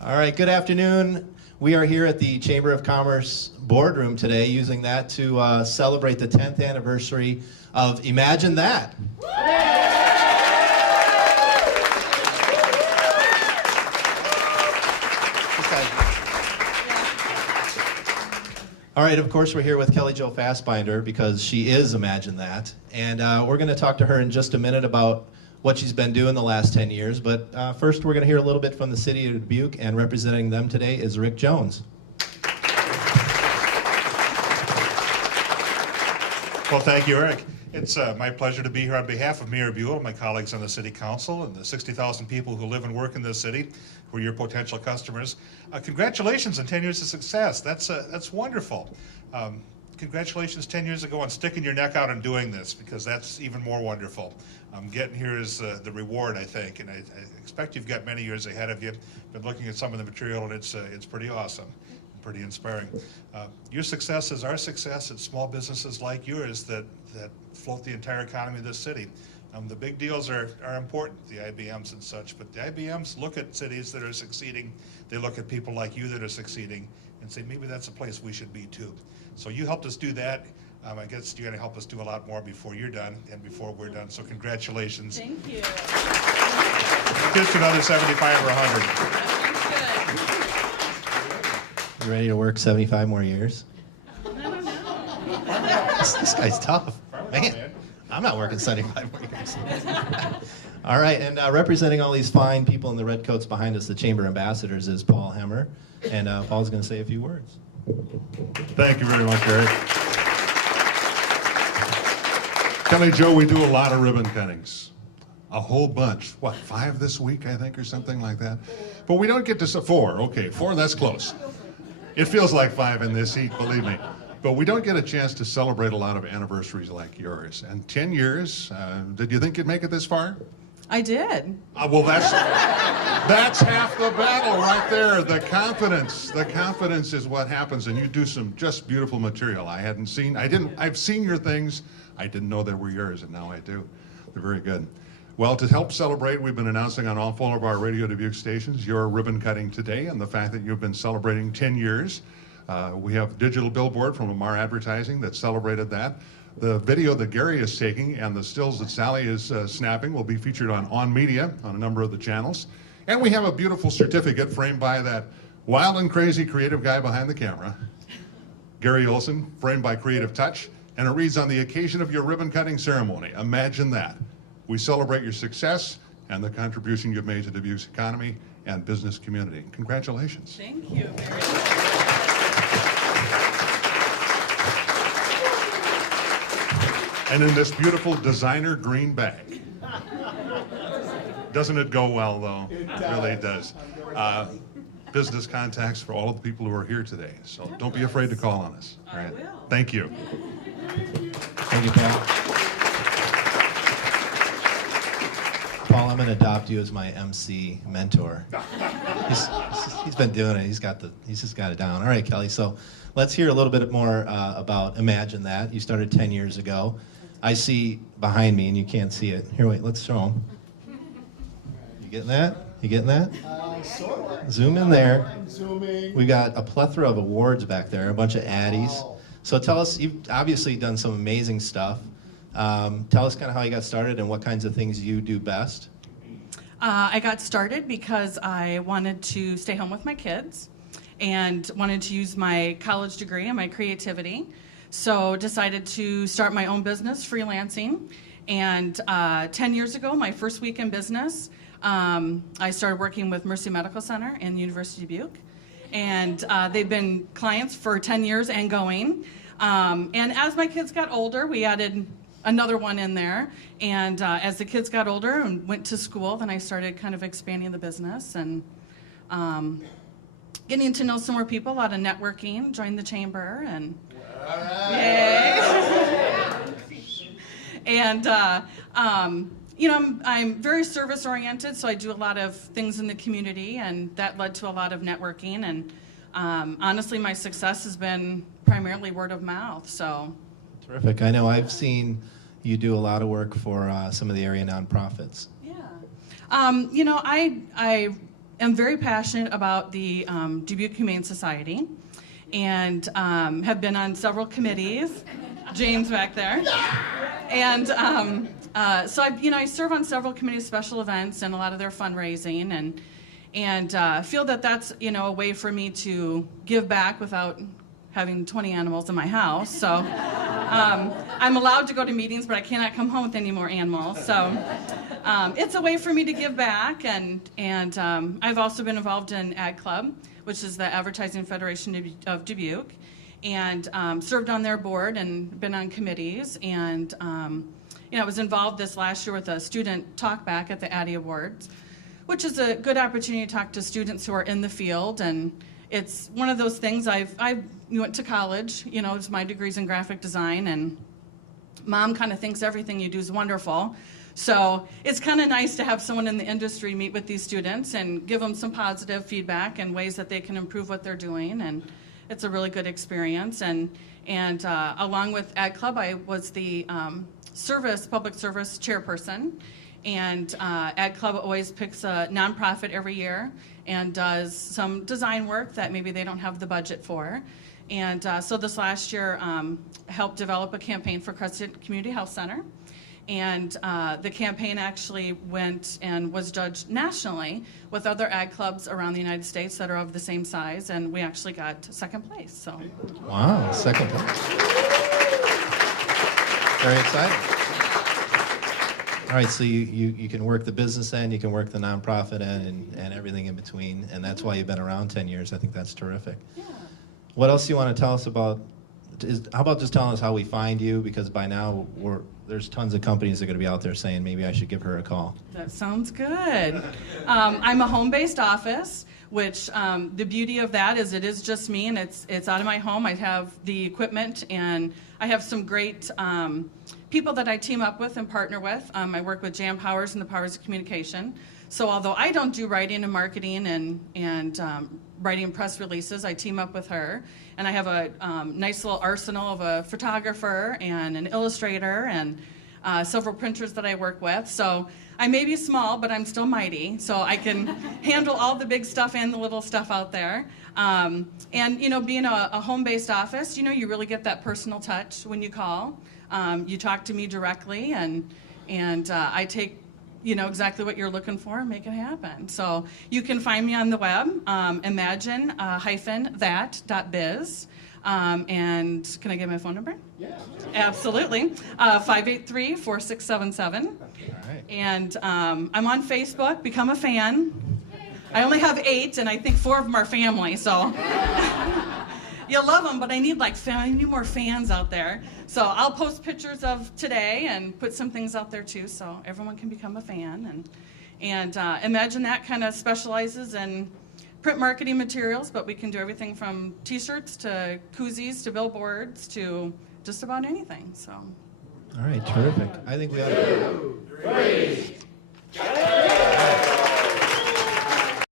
All right, good afternoon. We are here at the Chamber of Commerce boardroom today, using that to celebrate the 10th anniversary of Imagine That. All right, of course, we're here with Kelly Jo Fassbinder because she is Imagine That. And we're going to talk to her in just a minute about what she's been doing the last 10 years. But first, we're going to hear a little bit from the city of Dubuque, and representing them today is Rick Jones. Well, thank you, Eric. It's my pleasure to be here on behalf of Mayor Buell, my colleagues on the City Council, and the 60,000 people who live and work in this city, who are your potential customers. Congratulations on 10 years of success. That's wonderful. Congratulations 10 years ago on sticking your neck out and doing this, because that's even more wonderful. Getting here is the reward, I think, and I expect you've got many years ahead of you. Been looking at some of the material, and it's pretty awesome, pretty inspiring. Your success is our success. It's small businesses like yours that float the entire economy of this city. The big deals are important, the IBMs and such, but the IBMs look at cities that are succeeding. They look at people like you that are succeeding and say, maybe that's a place we should be too. So you helped us do that. I guess you're going to help us do a lot more before you're done and before we're done. So congratulations. Thank you. Here's to another 75 or 100. You ready to work 75 more years? I don't know. This guy's tough. Man, I'm not working 75 more years. All right, and representing all these fine people in the red coats behind us, the Chamber Ambassadors, is Paul Hemmer. And Paul's going to say a few words. Thank you very much, Eric. Kelly Jo, we do a lot of ribbon cuttings. A whole bunch. What, 5 this week, I think, or something like that? But we don't get to 4. Okay, 4, that's close. It feels like 5 in this heat, believe me. But we don't get a chance to celebrate a lot of anniversaries like yours. And 10 years, did you think you'd make it this far? I did. Well, that's half the battle right there. The confidence is what happens, and you do some just beautiful material. I've seen your things. I didn't know they were yours, and now I do. They're very good. Well, to help celebrate, we've been announcing on all 4 of our Radio Dubuque stations your ribbon cutting today, and the fact that you've been celebrating 10 years. We have digital billboard from Amar Advertising that celebrated that. The video that Gary is taking and the stills that Sally is snapping will be featured on Media on a number of the channels. And we have a beautiful certificate framed by that wild and crazy creative guy behind the camera, Gary Olson, framed by Creative Touch. And it reads, on the occasion of your ribbon cutting ceremony, imagine that. We celebrate your success and the contribution you've made to Dubuque's economy and business community. Congratulations. Thank you very much. And in this beautiful designer green bag. Doesn't it go well, though? It really does. Business contacts for all of the people who are here today. So don't be afraid to call on us. All right. I will. Thank you. Thank you, Paul. Paul, I'm going to adopt you as my MC mentor. He's been doing it. He's just got it down. All right, Kelly. So let's hear a little bit more about Imagine That. You started 10 years ago. I see behind me, and you can't see it. Here, wait. Let's show them. You getting that? You getting that? Sort of. Zoom in there. I'm zooming. We got a plethora of awards back there, a bunch of Addies. Wow. So tell us, you've obviously done some amazing stuff. Tell us kind of how you got started and what kinds of things you do best. I got started because I wanted to stay home with my kids and wanted to use my college degree and my creativity. So decided to start my own business, freelancing. And 10 years ago, my first week in business, I started working with Mercy Medical Center in the University of Dubuque. And they've been clients for 10 years and going. And as my kids got older, we added another one in there. And as the kids got older and went to school, then I started kind of expanding the business and getting to know some more people, a lot of networking, joined the chamber, and yay. And you know, I'm very service oriented, so I do a lot of things in the community, and that led to a lot of networking. And honestly, my success has been primarily word of mouth. So Terrific. I know I've seen you do a lot of work for some of the area nonprofits. yeah, you know, I am very passionate about the Dubuque Humane Society and have been on several committees. James back there. And so I serve on several committees, special events, and a lot of their fundraising, and feel that that's a way for me to give back without having 20 animals in my house. So I'm allowed to go to meetings, but I cannot come home with any more animals. So it's a way for me to give back, and I've also been involved in Ag Club, which is the Advertising Federation of Dubuque, and served on their board and been on committees, and I was involved this last year with a student talkback at the Addy Awards, which is a good opportunity to talk to students who are in the field, and it's one of those things. I went to college, it's my degree's in graphic design, and Mom kind of thinks everything you do is wonderful. So it's kind of nice to have someone in the industry meet with these students and give them some positive feedback and ways that they can improve what they're doing, and it's a really good experience. And along with Ag Club, I was the public service chairperson, and Ag Club always picks a nonprofit every year and does some design work that maybe they don't have the budget for. And so this last year helped develop a campaign for Crescent Community Health Center. And the campaign actually went and was judged nationally with other ag clubs around the United States that are of the same size, and we actually got second place. So. Wow, second place. Very exciting. All right, so you can work the business end, you can work the nonprofit end, and everything in between, and that's why you've been around 10 years. I think that's terrific. Yeah. What else do you want to tell us about? How about just telling us how we find you? Because by now there's tons of companies that are going to be out there saying maybe I should give her a call. That sounds good. I'm a home-based office, which the beauty of that is it is just me, and it's out of my home. I have the equipment, and I have some great people that I team up with and partner with. I work with Jan Powers and the Powers of Communication. So although I don't do writing and marketing and writing press releases, I team up with her. And I have a nice little arsenal of a photographer and an illustrator and several printers that I work with. So I may be small, but I'm still mighty. So I can handle all the big stuff and the little stuff out there. And being a home-based office, you really get that personal touch when you call. You talk to me directly, and I take exactly what you're looking for and make it happen. So you can find me on the web, imagine-that.biz. And can I get my phone number? Yeah. Absolutely. 583-4677. All right. And I'm on Facebook. Become a fan. I only have 8, and I think 4 of them are family, so. You love them, but I need more fans out there. So I'll post pictures of today and put some things out there too, so everyone can become a fan. And Imagine That kind of specializes in print marketing materials, but we can do everything from T-shirts to koozies to billboards to just about anything. So. All right, terrific. I think we ought to. 2, 3.